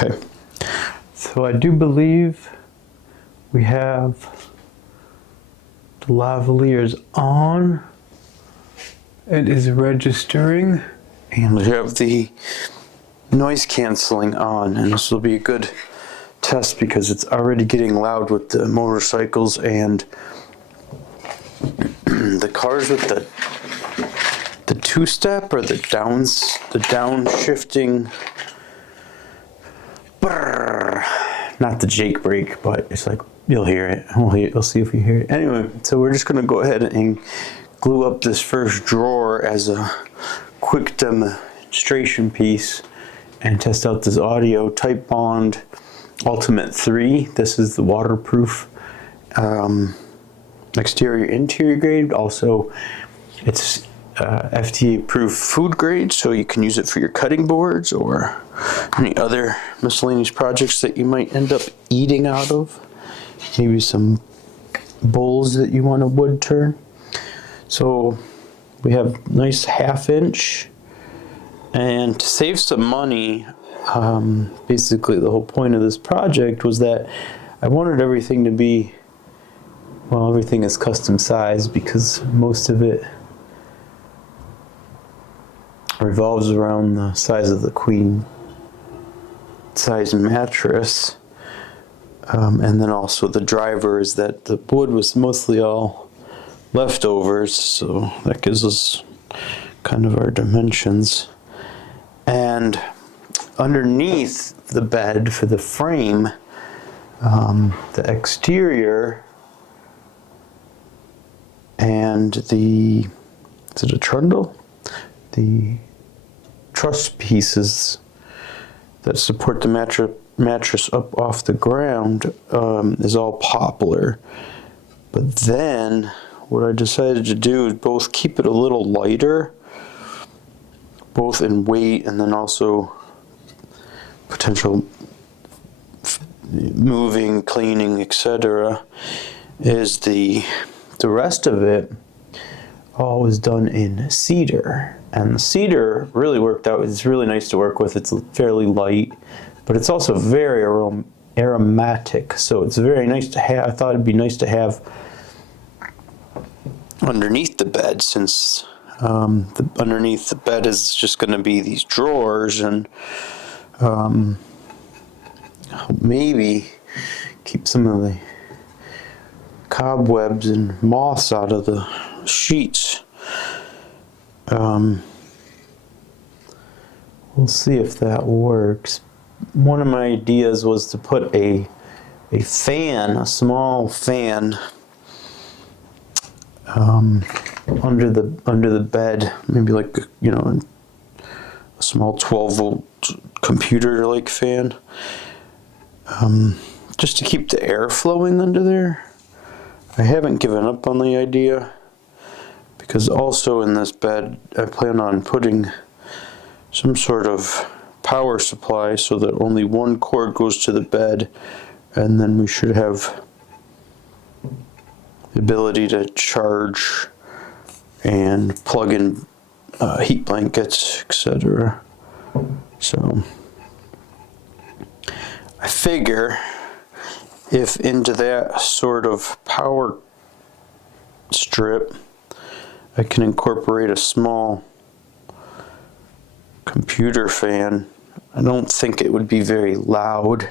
Okay, so I do believe we have the lavaliers on. It is registering, and we have the noise canceling on, and this will be a good test because it's already getting loud with the motorcycles and the cars with the two-step or the downshifting. Not the Jake brake, but it's like you'll hear it. We'll see if we hear it. Anyway, so we're just gonna go ahead and glue up this first drawer as a quick demonstration piece and test out this audio Type Bond Ultimate 3. This is the waterproof exterior interior grade. Also, it's FDA approved food grade, so you can use it for your cutting boards or any other miscellaneous projects that you might end up eating out of. Maybe some bowls that you want to wood turn. So we have nice 1/2 inch, and to save some money, basically the whole point of this project was that I wanted everything to be, well, everything is custom sized because most of it revolves around the size of the queen size mattress, and then also the driver is that the wood was mostly all leftovers, so that gives us kind of our dimensions. And underneath the bed for the frame, the exterior and the, is it a trundle? The truss pieces that support the mattress up off the ground is all poplar. But then what I decided to do is both keep it a little lighter, both in weight and then also potential moving, cleaning, etc. is the rest of it all was done in cedar. And the cedar really worked out. It's really nice to work with. It's fairly light, but it's also very aromatic. So it's very nice to have. I thought it'd be nice to have underneath the bed, since underneath the bed is just going to be these drawers, and maybe keep some of the cobwebs and moths out of the sheets. We'll see if that works. One of my ideas was to put a fan, a small fan, under the bed, maybe like, you know, a small 12-volt computer-like fan, just to keep the air flowing under there. I haven't given up on the idea, because also in this bed I plan on putting some sort of power supply so that only one cord goes to the bed, and then we should have the ability to charge and plug in heat blankets, etc. So I figure if into that sort of power strip I can incorporate a small computer fan. I don't think it would be very loud.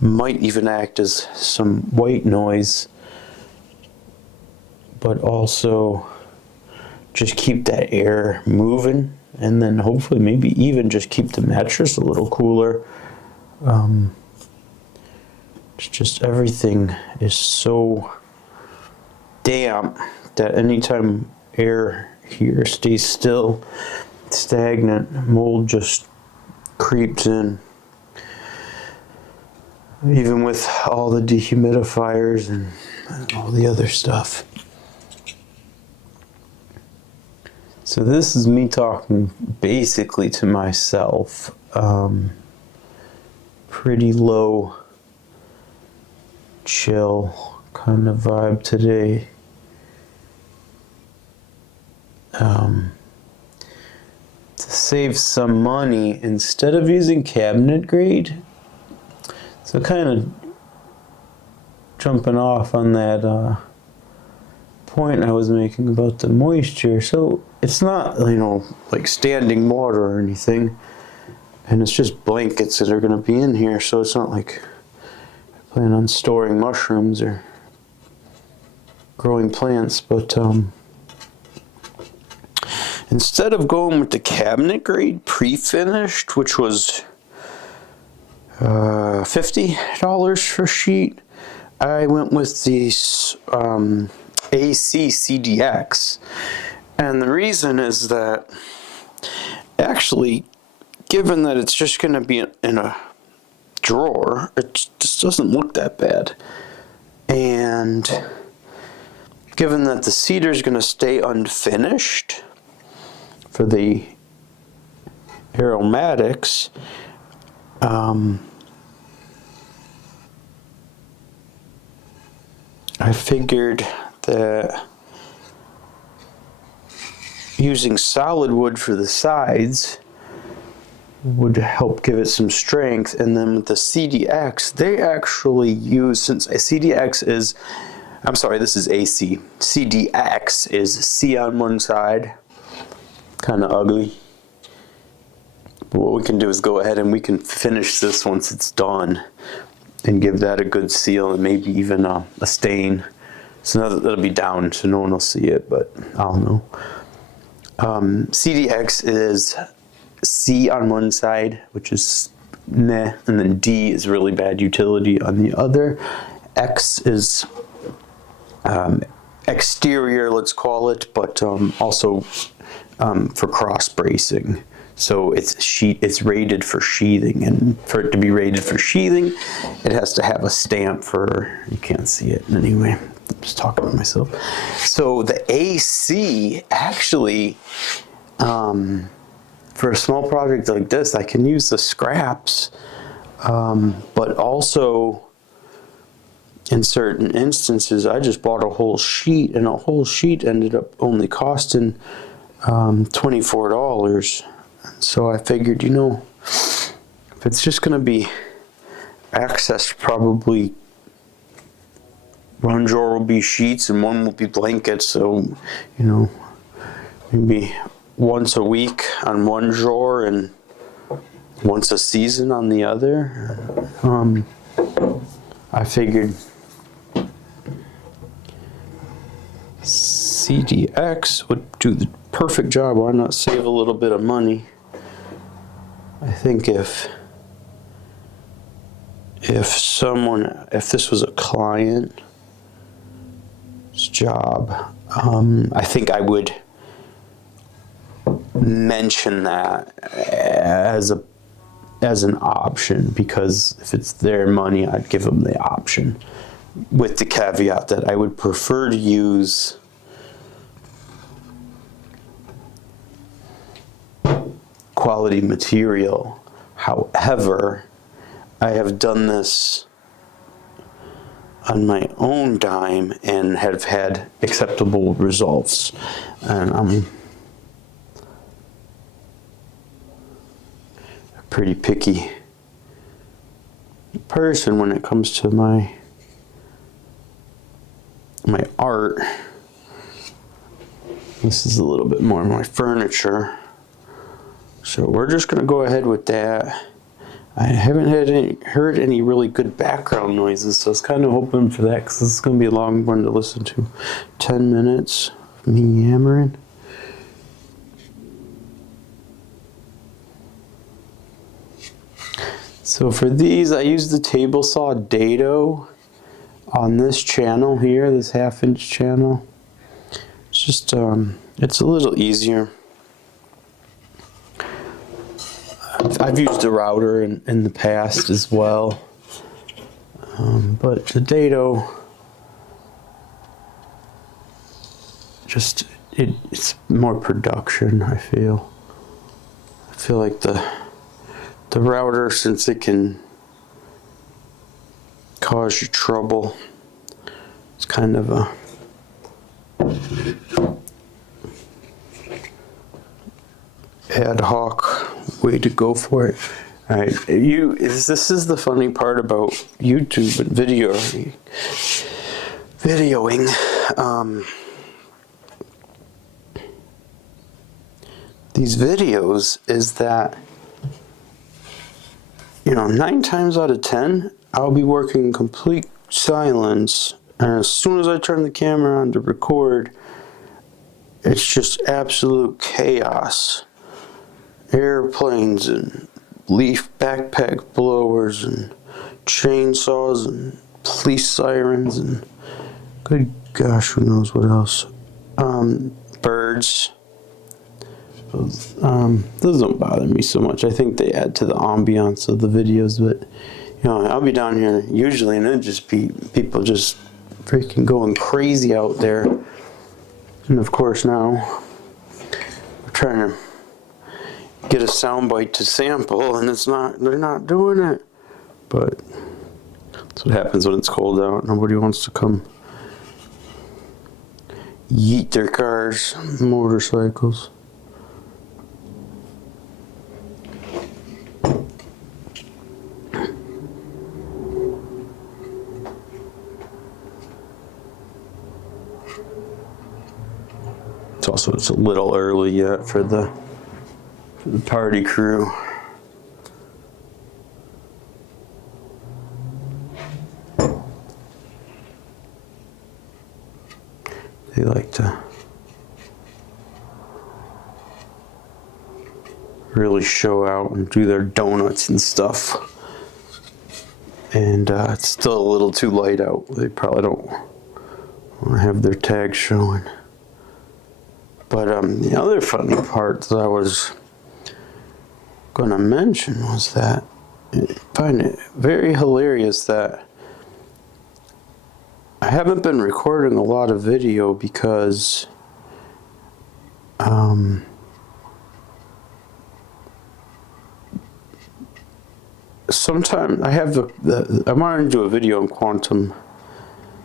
Might even act as some white noise, but also just keep that air moving, and then hopefully maybe even just keep the mattress a little cooler. It's just everything is so damp that anytime air here stays still, stagnant, mold just creeps in. Even with all the dehumidifiers and all the other stuff. So this is me talking basically to myself. Pretty low, chill kind of vibe today. To save some money, instead of using cabinet grade, So kind of jumping off on that point I was making about the moisture. So it's not, you know, like standing water or anything. And it's just blankets that are going to be in here. So it's not like I plan on storing mushrooms or growing plants. But instead of going with the cabinet grade pre-finished, which was $50 for a sheet, I went with the AC CDX. And the reason is that actually, given that it's just going to be in a drawer, it just doesn't look that bad. And given that the cedar is going to stay unfinished for the aromatics, I figured that using solid wood for the sides would help give it some strength. And then with the CDX, they actually use, since CDX is, I'm sorry, this is AC. CDX is C on one side, kind of ugly. But what we can do is go ahead and we can finish this once it's done and give that a good seal and maybe even a stain. So now that'll be down so no one will see it, but I'll know. CDX is C on one side, which is meh, and then D is really bad utility on the other. X is exterior, let's call it, but also for cross bracing. So it's rated for sheathing, and for it to be rated for sheathing, it has to have a stamp for, you can't see it anyway, I'm just talking to myself. So the AC actually, for a small project like this, I can use the scraps, but also in certain instances, I just bought a whole sheet, and a whole sheet ended up only costing $24. So I figured, you know, if it's just going to be accessed, probably one drawer will be sheets and one will be blankets. So, you know, maybe once a week on one drawer and once a season on the other. I figured CDX would do the perfect job. Why not save a little bit of money? I think if this was a client's job, I think I would mention that as an option, because if it's their money, I'd give them the option, with the caveat that I would prefer to use quality material. However, I have done this on my own dime and have had acceptable results, and I'm a pretty picky person when it comes to my art. This is a little bit more of my furniture. So we're just going to go ahead with that. I haven't heard any really good background noises, so I was kind of hoping for that, because this is going to be a long one to listen to. 10 minutes of me yammering. So for these, I use the table saw dado on this channel here, this 1/2 inch channel. It's just, it's a little easier. I've used a router in the past as well, but the dado, just it's more production. I feel like the router, since it can cause you trouble, it's kind of a ad hoc way to go for it. All right, this is the funny part about YouTube and videoing. These videos is that, 9 times out of 10, I'll be working in complete silence, and as soon as I turn the camera on to record, it's just absolute chaos. Airplanes and leaf backpack blowers and chainsaws and police sirens and good gosh, who knows what else. Birds. Those don't bother me so much. I think they add to the ambiance of the videos, but I'll be down here usually and it'd just be people just freaking going crazy out there. And of course now we're trying to get a soundbite to sample and they're not doing it. But that's what happens when it's cold out. Nobody wants to come yeet their cars, motorcycles. It's a little early yet for the party crew. They like to really show out and do their donuts and stuff. And it's still a little too light out. They probably don't want to have their tags showing. But the other funny part that I was going to mention was that I find it very hilarious that I haven't been recording a lot of video because sometimes I have I wanted to do a video on quantum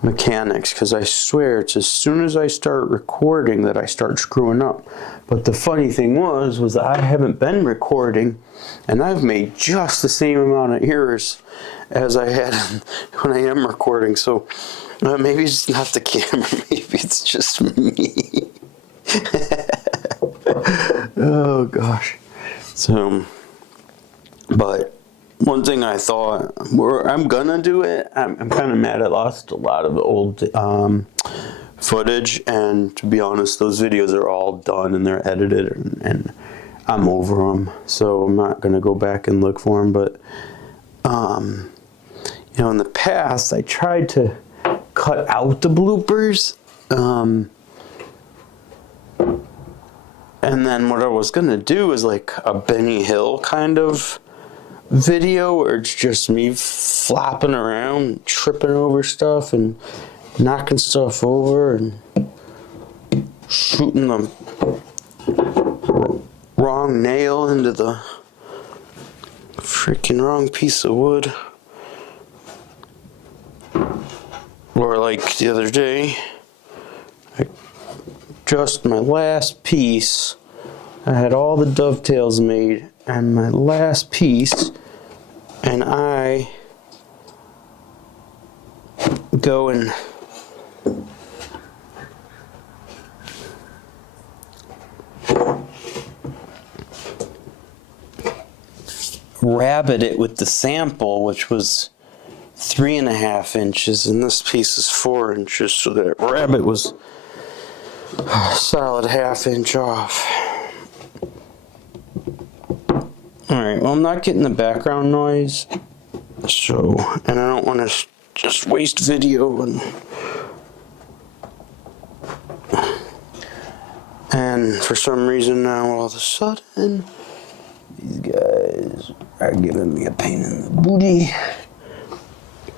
mechanics because I swear it's as soon as I start recording that I start screwing up. But the funny thing was that I haven't been recording and I've made just the same amount of errors as I had when I am recording. So maybe it's not the camera, maybe it's just me. Oh gosh. So, but one thing I thought, I'm gonna do it. I'm kind of mad I lost a lot of the old footage, and to be honest, those videos are all done and they're edited, and I'm over them. So I'm not gonna go back and look for them. But in the past, I tried to cut out the bloopers, and then what I was gonna do is like a Benny Hill kind of video where it's just me flopping around, tripping over stuff and knocking stuff over and shooting the wrong nail into the freaking wrong piece of wood. Or like the other day, just my last piece, I had all the dovetails made, and my last piece, and I go and rabbit it with the sample, which was 3.5 inches, and this piece is 4 inches, so that rabbit was a solid 1/2 inch off. Alright, well, I'm not getting the background noise, so, and I don't want to just waste video, and for some reason now, all of a sudden, these guys are giving me a pain in the booty,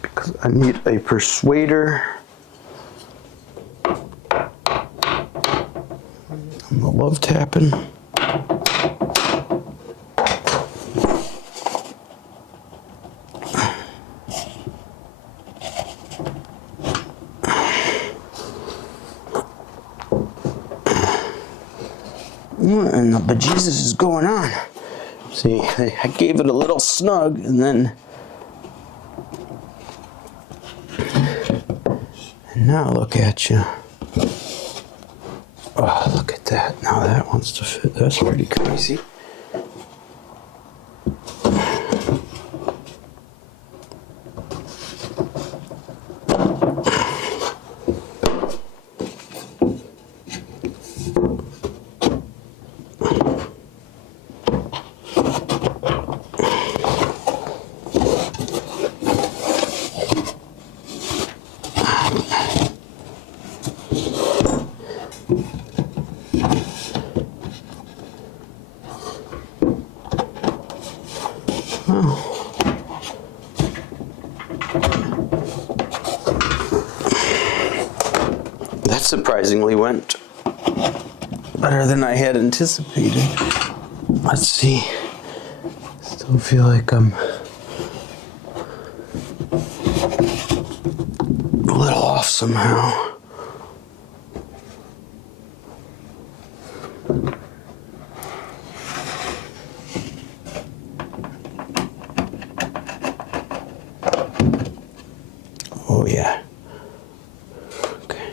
because I need a persuader. I'm the love tapping. What in the bejesus is going on? See, I gave it a little snug, and then now look at you. Oh, look at that. Now that wants to fit. That's pretty crazy. That surprisingly went better than I had anticipated. Let's see. Still feel like I'm a little off somehow. Oh yeah. Okay.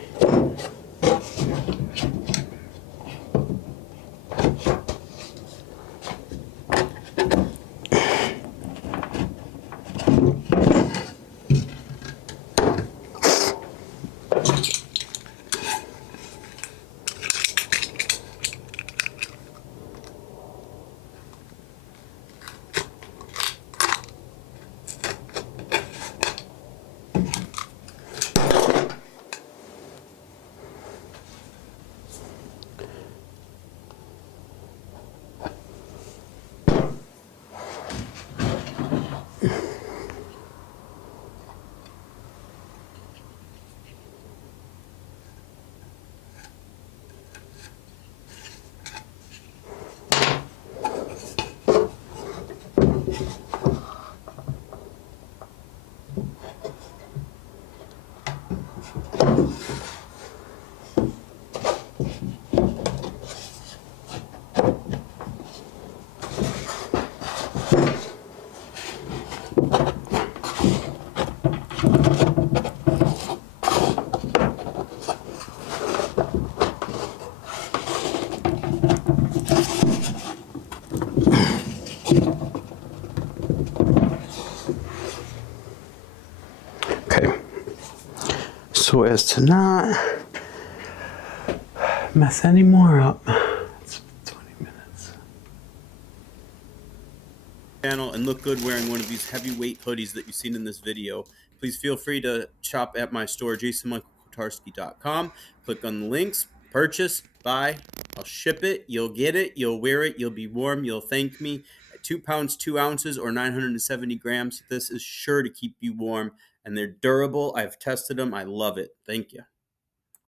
Okay. So as to not mess any more up. It's 20 minutes. Channel and look good wearing one of these heavyweight hoodies that you've seen in this video, please feel free to shop at my store, jasonmichaelkotarski.com. Click on the links, purchase, buy. I'll ship it. You'll get it. You'll wear it. You'll be warm. You'll thank me. At 2 pounds, 2 ounces, or 970 grams, this is sure to keep you warm, and they're durable. I've tested them. I love it. Thank you.